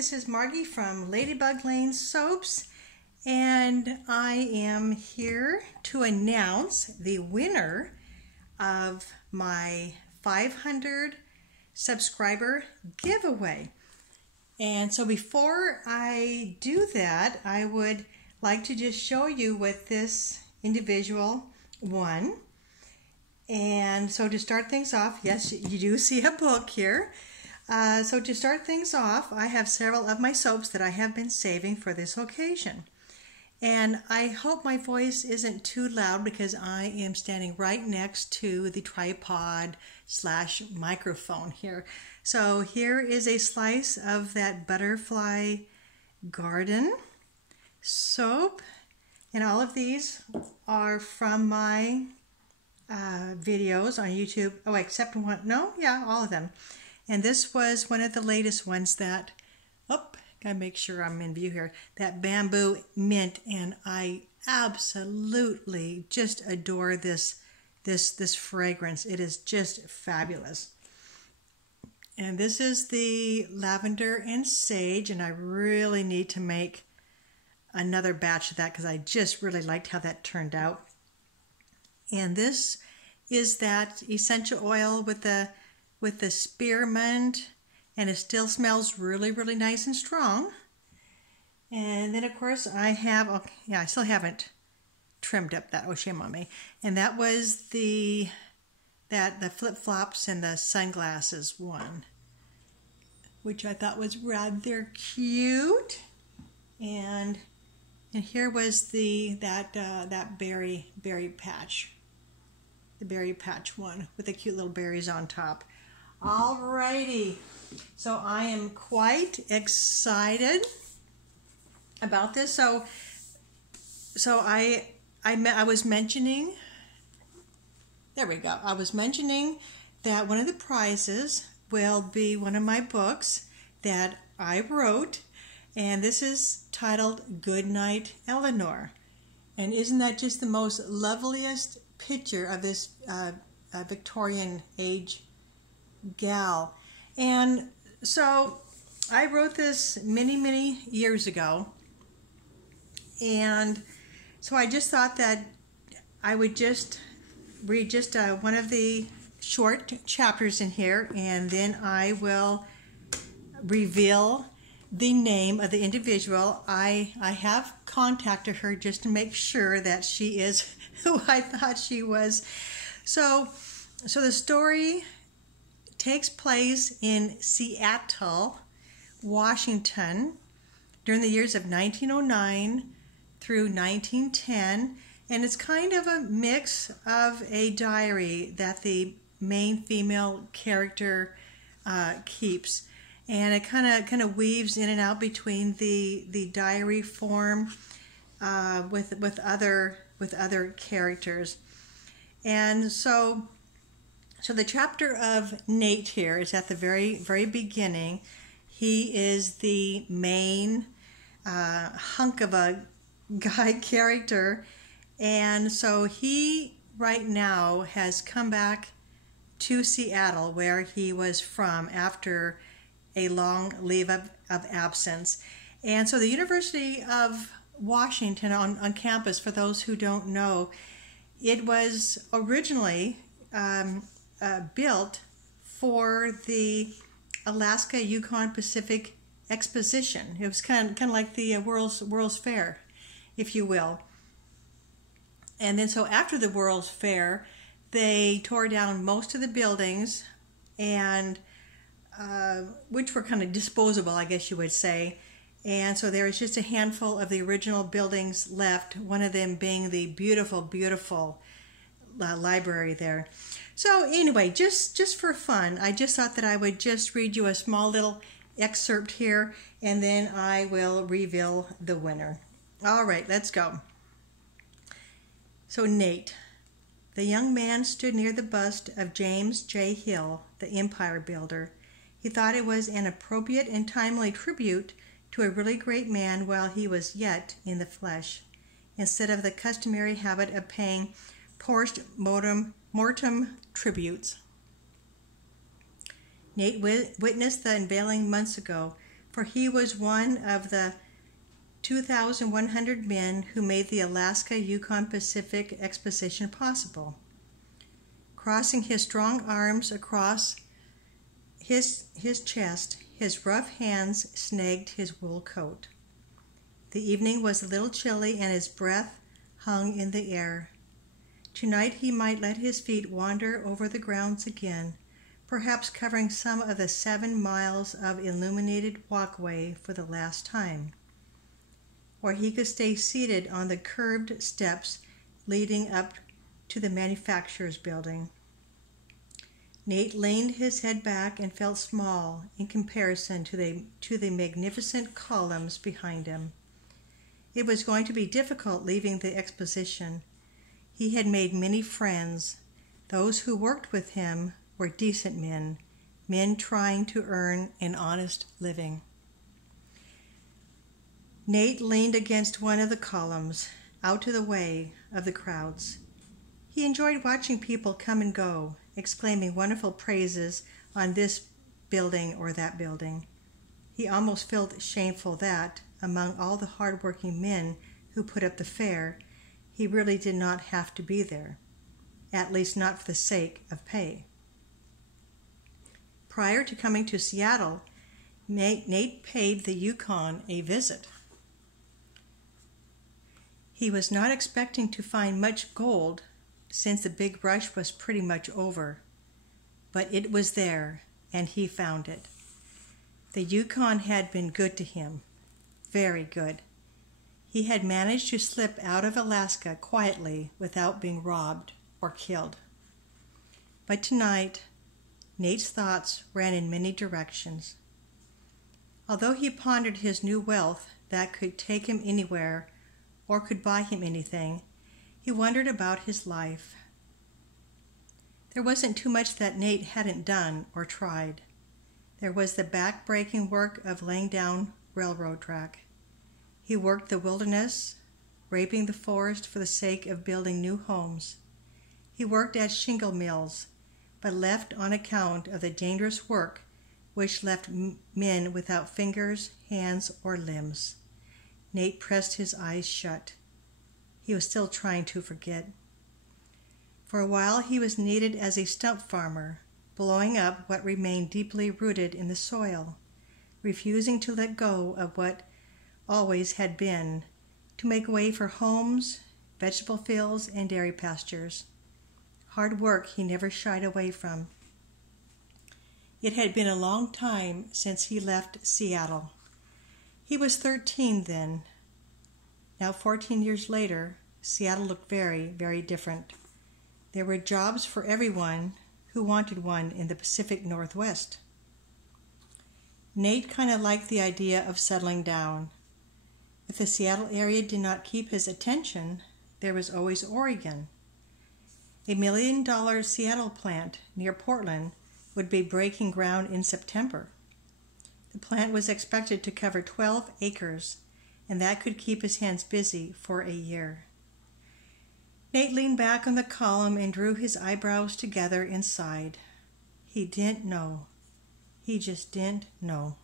this is Margie from Ladybug Lane Soaps, and I am here to announce the winner of my 500 subscriber giveaway. And so before I do that, I would like to just show you what this individual won. And so to start things off, yes, you do see a book here. So to start things off, I have several of my soaps that I have been saving for this occasion. And I hope my voice isn't too loud because I am standing right next to the tripod / microphone here. So here is a slice of that Butterfly Garden soap. And all of these are from my videos on YouTube. Oh, except one. No, yeah, all of them. And this was one of the latest ones that, gotta make sure I'm in view here, that Bamboo Mint, and I absolutely just adore this fragrance. It is just fabulous. And this is the Lavender and Sage, and I really need to make another batch of that because I just really liked how that turned out. And this is that essential oil with the spearmint, and it still smells really, really nice and strong. And then of course I have, I still haven't trimmed up that, oh shame on me. And that was the flip-flops and the sunglasses one, which I thought was rather cute. And here was that berry patch, the berry patch one with the cute little berries on top. Alrighty, so I am quite excited about this. So I was mentioning, there we go. I was mentioning that one of the prizes will be one of my books that I wrote, and this is titled Goodnight Eleanor. And isn't that just the most loveliest picture of this Victorian age gal? And so I wrote this many years ago, and so I just thought that I would just read just one of the short chapters in here, and then I will reveal the name of the individual. I have contacted her just to make sure that she is who I thought she was. So the story takes place in Seattle, Washington, during the years of 1909 through 1910, and it's kind of a mix of a diary that the main female character keeps, and it kind of weaves in and out between the diary form with other characters. And so the chapter of Nate here is at the very beginning. He is the main hunk of a guy character, and so he right now has come back to Seattle, where he was from after a long leave of absence. And so the University of Washington on campus, for those who don't know, it was originally built for the Alaska Yukon Pacific Exposition. It was kind of like the World's Fair, if you will. And then so after the World's Fair, they tore down most of the buildings, and which were kind of disposable, I guess you would say. And so there was just a handful of the original buildings left, one of them being the beautiful library there. So anyway, just for fun, I just thought that I would just read you a small little excerpt here, and then I will reveal the winner. All right, let's go. So Nate. The young man stood near the bust of James J. Hill, the empire builder. He thought it was an appropriate and timely tribute to a really great man while he was yet in the flesh, instead of the customary habit of paying post mortem tributes. Nate witnessed the unveiling months ago, for he was one of the 2,100 men who made the Alaska-Yukon Pacific Expedition possible. Crossing his strong arms across his chest, his rough hands snagged his wool coat. The evening was a little chilly, and his breath hung in the air. Tonight he might let his feet wander over the grounds again, perhaps covering some of the 7 miles of illuminated walkway for the last time. Or he could stay seated on the curved steps leading up to the manufacturer's building. Nate leaned his head back and felt small in comparison to the magnificent columns behind him. It was going to be difficult leaving the exposition. He had made many friends. Those who worked with him were decent men trying to earn an honest living. Nate leaned against one of the columns, out of the way of the crowds. He enjoyed watching people come and go, exclaiming wonderful praises on this building or that building. He almost felt shameful that, among all the hard-working men who put up the fair, he really did not have to be there, at least not for the sake of pay. Prior to coming to Seattle, Nate paid the Yukon a visit. He was not expecting to find much gold, since the big rush was pretty much over, but it was there, and he found it. The Yukon had been good to him, very good. He had managed to slip out of Alaska quietly without being robbed or killed. But tonight, Nate's thoughts ran in many directions. Although he pondered his new wealth that could take him anywhere or could buy him anything, he wondered about his life. There wasn't too much that Nate hadn't done or tried. There was the back-breaking work of laying down railroad track. He worked the wilderness, raping the forest for the sake of building new homes. He worked at shingle mills, but left on account of the dangerous work which left men without fingers, hands, or limbs. Nate pressed his eyes shut. He was still trying to forget. For a while he was needed as a stump farmer, blowing up what remained deeply rooted in the soil, refusing to let go of what always had been, to make way for homes, vegetable fields, and dairy pastures. Hard work he never shied away from. It had been a long time since he left Seattle. He was 13 then. Now 14 years later, Seattle looked very, very different. There were jobs for everyone who wanted one in the Pacific Northwest. Nate kind of liked the idea of settling down. If the Seattle area did not keep his attention, there was always Oregon. A $1 million Seattle plant near Portland would be breaking ground in September. The plant was expected to cover 12 acres, and that could keep his hands busy for a year. Nate leaned back on the column and drew his eyebrows together and sighed. He didn't know. He just didn't know.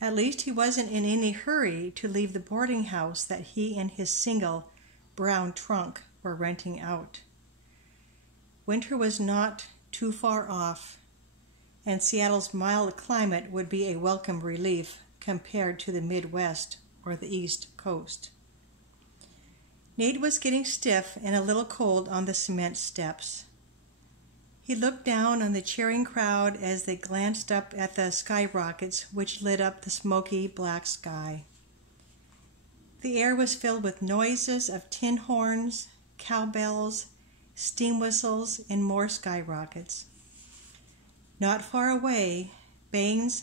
At least he wasn't in any hurry to leave the boarding house that he and his single brown trunk were renting out. Winter was not too far off, and Seattle's mild climate would be a welcome relief compared to the Midwest or the East Coast. Nate was getting stiff and a little cold on the cement steps. He looked down on the cheering crowd as they glanced up at the skyrockets which lit up the smoky black sky. The air was filled with noises of tin horns, cowbells, steam whistles, and more skyrockets. Not far away, bands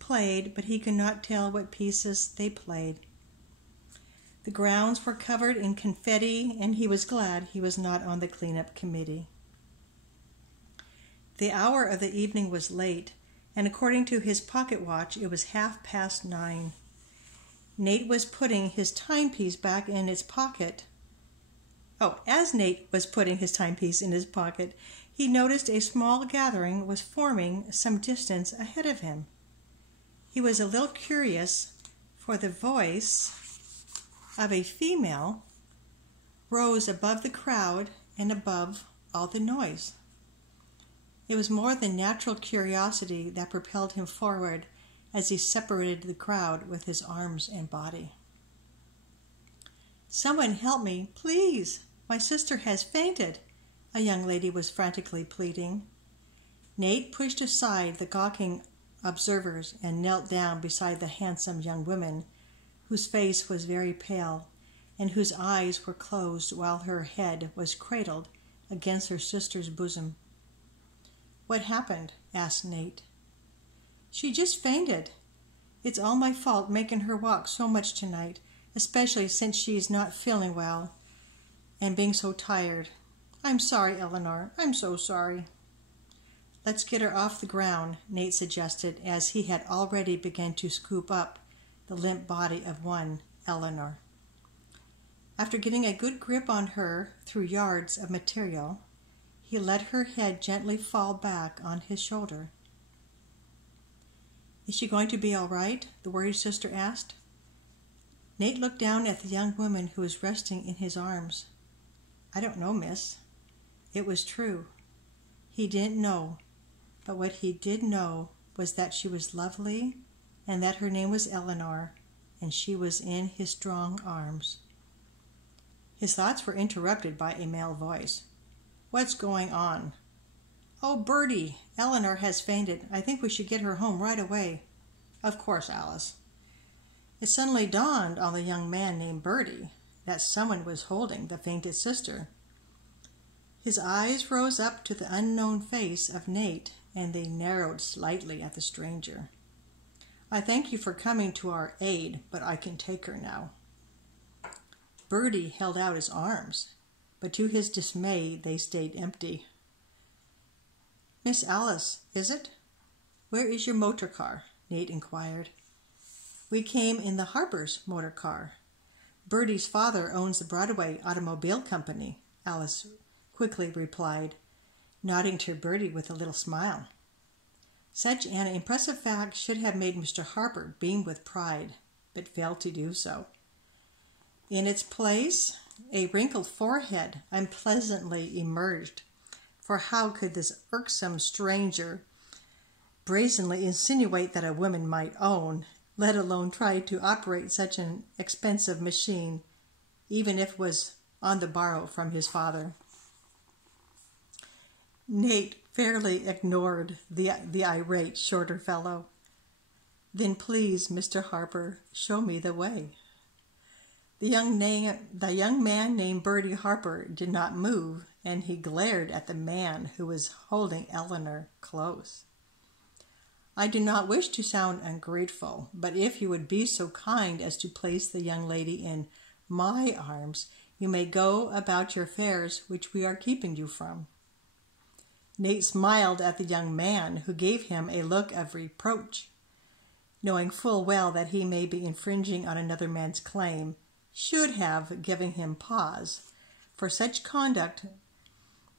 played, but he could not tell what pieces they played. The grounds were covered in confetti, and he was glad he was not on the cleanup committee. The hour of the evening was late, and according to his pocket watch, it was 9:30. Nate was putting his timepiece back in its pocket. As Nate was putting his timepiece in his pocket, he noticed a small gathering was forming some distance ahead of him. He was a little curious, for the voice of a female rose above the crowd and above all the noise. It was more than natural curiosity that propelled him forward as he separated the crowd with his arms and body. "Someone help me, please! My sister has fainted," a young lady was frantically pleading. Nate pushed aside the gawking observers and knelt down beside the handsome young woman, whose face was very pale and whose eyes were closed while her head was cradled against her sister's bosom. "What happened?" asked Nate. "She just fainted. It's all my fault making her walk so much tonight, especially since she's not feeling well and being so tired. I'm sorry, Eleanor. I'm so sorry." "Let's get her off the ground," Nate suggested, as he had already begun to scoop up the limp body of one Eleanor. After getting a good grip on her through yards of material, he let her head gently fall back on his shoulder. "Is she going to be all right?" the worried sister asked. Nate looked down at the young woman who was resting in his arms. "I don't know, miss." It was true. He didn't know, but what he did know was that she was lovely and that her name was Eleanor, and she was in his strong arms. His thoughts were interrupted by a male voice. "What's going on?" "Oh, Bertie, Eleanor has fainted. I think we should get her home right away." "Of course, Alice." It suddenly dawned on the young man named Bertie that someone was holding the fainted sister. His eyes rose up to the unknown face of Nate, and they narrowed slightly at the stranger. "I thank you for coming to our aid, but I can take her now." Bertie held out his arms, but to his dismay they stayed empty. "Miss Alice, is it? Where is your motor car?" Nate inquired. "We came in the Harper's motor car. Bertie's father owns the Broadway Automobile Company," Alice quickly replied, nodding to Bertie with a little smile. Such an impressive fact should have made Mr. Harper beam with pride, but failed to do so. In its place, a wrinkled forehead unpleasantly emerged, for how could this irksome stranger brazenly insinuate that a woman might own, let alone try to operate such an expensive machine, even if it was on the borrow from his father? Nate fairly ignored the irate, shorter fellow. "Then please, Mr. Harper, show me the way." The young man named Bertie Harper did not move, and he glared at the man who was holding Eleanor close. "I do not wish to sound ungrateful, but if you would be so kind as to place the young lady in my arms, you may go about your affairs which we are keeping you from." Nate smiled at the young man, who gave him a look of reproach. Knowing full well that he may be infringing on another man's claim, should have given him pause, for such conduct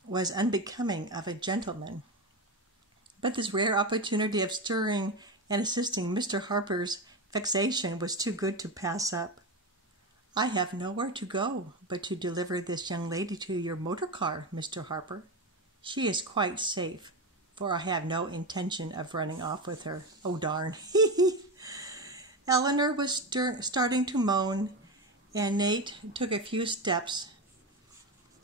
was unbecoming of a gentleman. But this rare opportunity of stirring and assisting Mr. Harper's vexation was too good to pass up. "I have nowhere to go but to deliver this young lady to your motor car, Mr. Harper. She is quite safe, for I have no intention of running off with her." "Oh, darn." Eleanor was starting to moan, and Nate took a few steps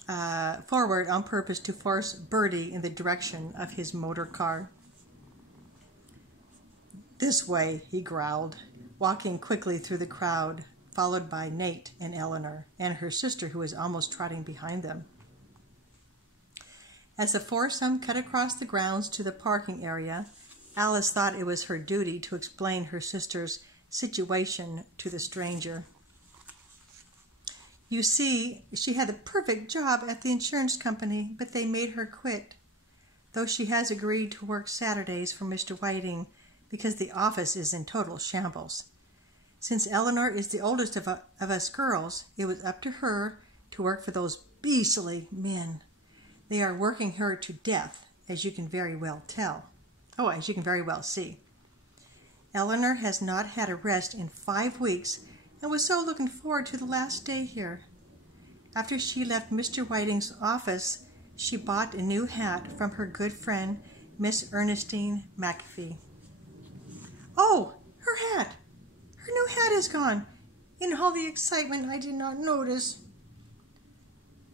forward on purpose to force Bertie in the direction of his motor car. "This way," he growled, walking quickly through the crowd, followed by Nate and Eleanor, and her sister, who was almost trotting behind them. As the foursome cut across the grounds to the parking area, Alice thought it was her duty to explain her sister's situation to the stranger. "You see, she had a perfect job at the insurance company, but they made her quit, though she has agreed to work Saturdays for Mr. Whiting because the office is in total shambles. Since Eleanor is the oldest of us girls, it was up to her to work for those beastly men. They are working her to death, as you can very well see." Eleanor has not had a rest in 5 weeks and was so looking forward to the last day here. After she left Mr. Whiting's office, she bought a new hat from her good friend, Miss Ernestine McAfee. Oh, her hat! Her new hat is gone. In all the excitement, I did not notice.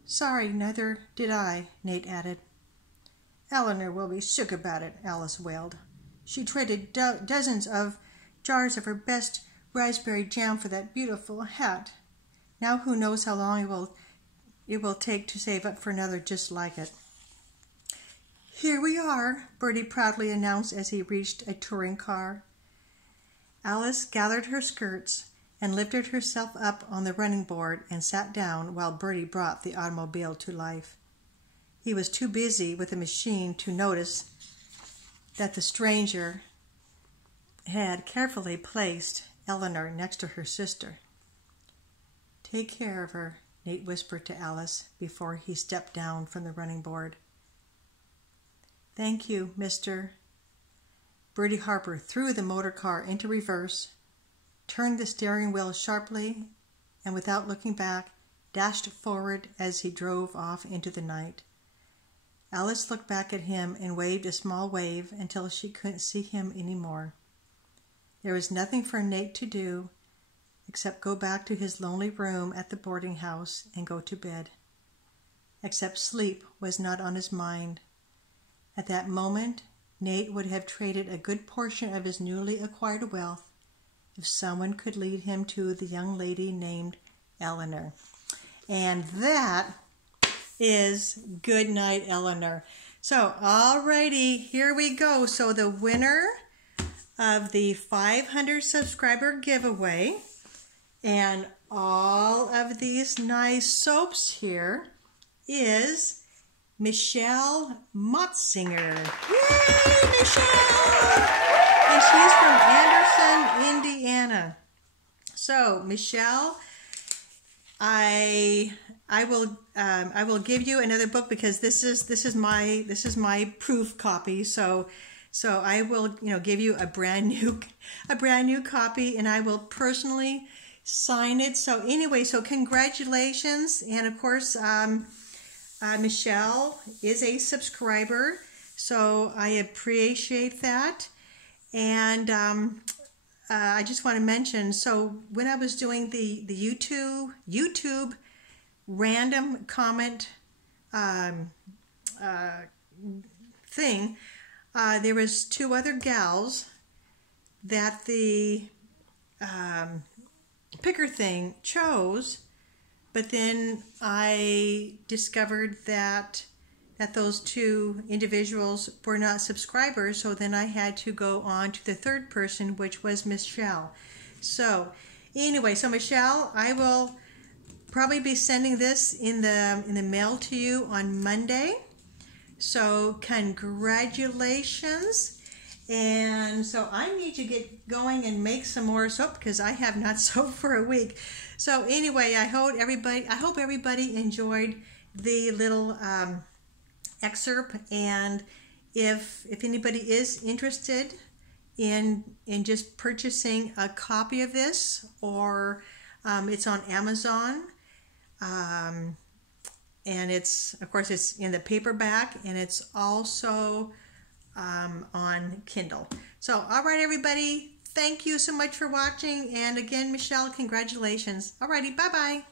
Sorry, neither did I, Nate added. Eleanor will be shook about it, Alice wailed. She traded dozens of jars of her best raspberry jam for that beautiful hat. Now who knows how long it will take to save up for another just like it. Here we are, Bertie proudly announced as he reached a touring car. Alice gathered her skirts and lifted herself up on the running board and sat down while Bertie brought the automobile to life. He was too busy with the machine to notice that the stranger had carefully placed Eleanor next to her sister. Take care of her, Nate whispered to Alice before he stepped down from the running board. Thank you, Mr. Bertie Harper threw the motor car into reverse, turned the steering wheel sharply, and without looking back, dashed forward as he drove off into the night. Alice looked back at him and waved a small wave until she couldn't see him anymore. There was nothing for Nate to do except go back to his lonely room at the boarding house and go to bed. Except sleep was not on his mind. At that moment, Nate would have traded a good portion of his newly acquired wealth if someone could lead him to the young lady named Eleanor. And that is Goodnight Eleanor. So, alrighty, here we go. So the winner of the 500 subscriber giveaway and all of these nice soaps here is Michelle Motzinger. Yay, Michelle! And she's from Anderson, Indiana. So, Michelle, I will give you another book because this is my proof copy. So I will give you a brand new copy, and I will personally sign it. So anyway, so congratulations, and of course Michelle is a subscriber, so I appreciate that. And I just want to mention, so when I was doing the YouTube random comment thing, there was 2 other gals that the picker thing chose, but then I discovered that those 2 individuals were not subscribers, so then I had to go on to the 3rd person, which was Michelle. So anyway, so Michelle, I will probably be sending this in the mail to you on Monday. So congratulations. And so I need to get going and make some more soap because I have not soaped for a week. So anyway, I hope everybody enjoyed the little excerpt, and if anybody is interested in just purchasing a copy of this, or it's on Amazon, and it's, of course, it's in the paperback, and it's also on Kindle. So all right, everybody, thank you so much for watching, and again, Michelle, congratulations. Alrighty, bye bye.